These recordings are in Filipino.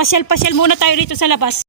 Pasyal-pasyal muna tayo dito sa labas.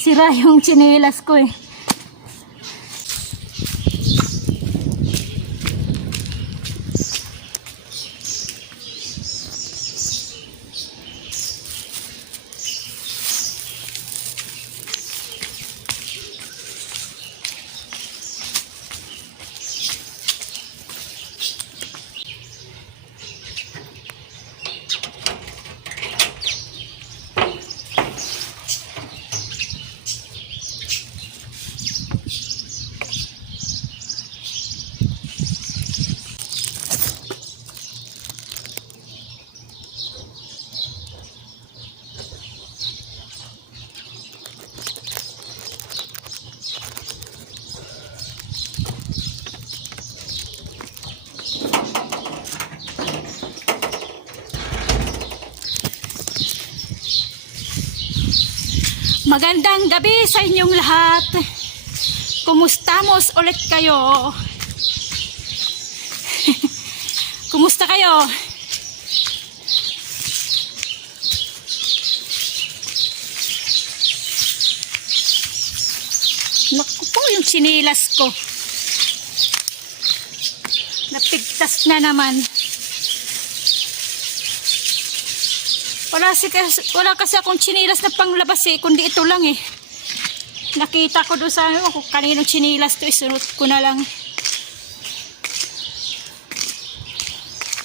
Sira yung tsinelas ko eh. Magandang gabi sa inyong lahat. Kumustamos ulit kayo? Kumusta kayo? Naku po yung sinilas ko. Napigtas na naman. Wala kasi akong chinilas na panglabas eh, kundi ito lang eh. Nakita ko doon sa kung kaninong chinilas to, isunod ko na lang.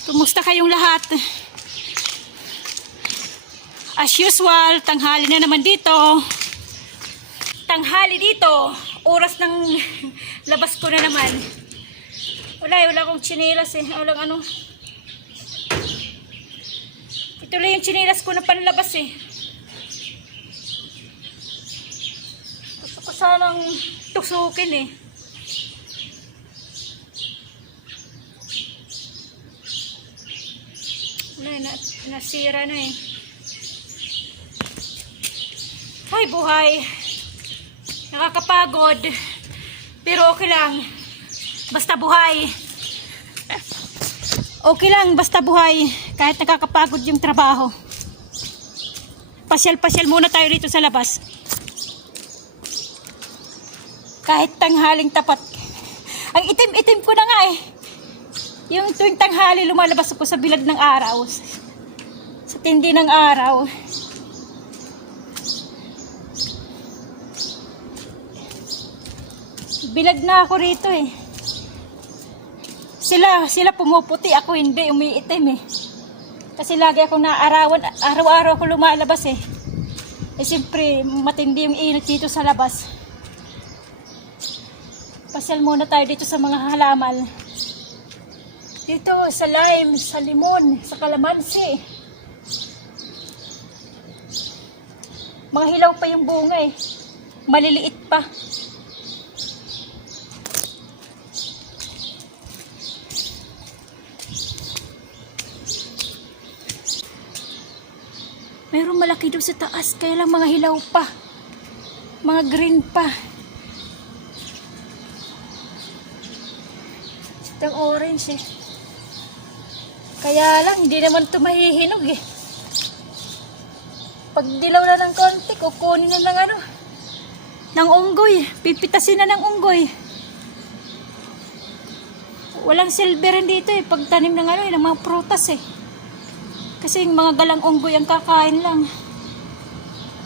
Kumusta kayong lahat? As usual, tanghali na naman dito. Tanghali dito, oras ng labas ko na naman. Wala akong chinilas eh, walang ano. Ito lang yung chinilas ko na panlabas eh. Gusto ko sanang tusukin eh. Nasira na eh. Ay, buhay. Nakakapagod. Pero okay lang. Basta buhay. Okay lang, basta buhay. Kahit nakakapagod yung trabaho. Pasyal-pasyal muna tayo dito sa labas. Kahit tanghaling tapat. Ang itim-itim ko na nga eh. Yung tuwing tanghali lumalabas ako sa bilad ng araw. Sa tindi ng araw. Bilad na ako rito eh. Sila pumuputi, ako hindi, umiitim eh. Kasi lagi ako naaarawan, araw-araw ako lumalabas eh. Eh siyempre, matindi yung init dito sa labas. Pasyal muna tayo dito sa mga halaman. Dito sa lime, sa limon, sa kalamansi. Mga hilaw pa yung bunga eh. Maliliit pa. Mayroong malaki doon sa taas, kaya lang mga hilaw pa. Mga green pa. Itong orange eh. Kaya lang, hindi naman ito mahihinog eh. Pag dilaw na ng konti, kukunin na ng ano, ng unggoy. Pipitasin na ng unggoy. Walang silverin dito eh, pagtanim ng ano, ng mga prutas eh. Kasi yung mga galang unggoy ang kakain lang.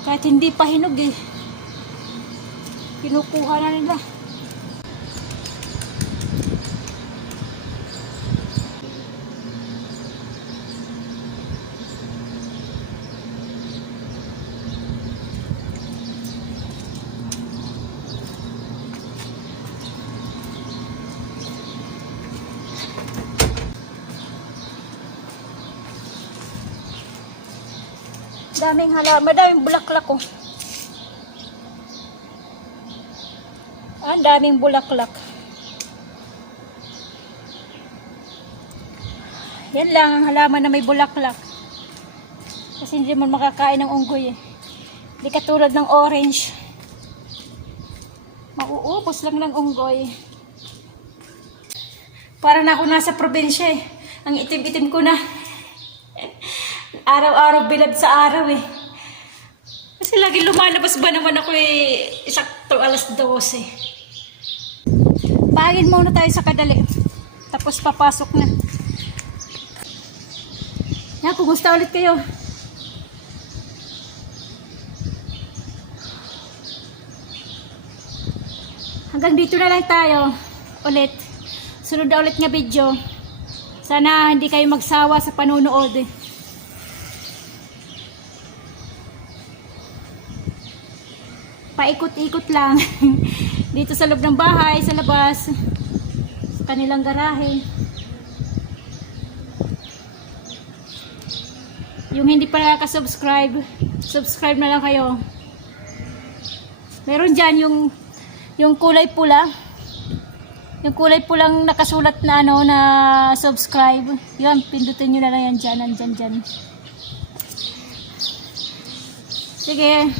Kahit hindi pa hinog eh. Kinukuha na nila. Daming halaman, madaming bulaklak oh. Ang daming bulaklak. Yan lang ang halaman na may bulaklak. Kasi hindi man makakain ng unggoy eh. Hindi katulad ng orange. Mauubos lang ng unggoy. Parang na ako nasa probinsya eh. Ang itim-itim ko na. Araw-araw bilad sa araw eh. Kasi lagi lumalabas ba naman ako eh. Sakto alas 12. Pagin muna tayo sa kadali. Tapos papasok na. Yan, kumusta ulit kayo? Hanggang dito na lang tayo. Ulit. Sunod na ulit nga video. Sana hindi kayo magsawa sa panunood eh. Paikot-ikot lang dito sa loob ng bahay, sa labas, sa kanilang garahe. Yung hindi pa nakaka-subscribe, subscribe na lang kayo. Meron dyan yung kulay pula, yung kulay pulang nakasulat na ano na subscribe. Yun, pindutin nyo na lang yan dyan, nandyan dyan. Sige.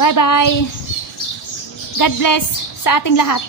Bye-bye. God bless sa ating lahat.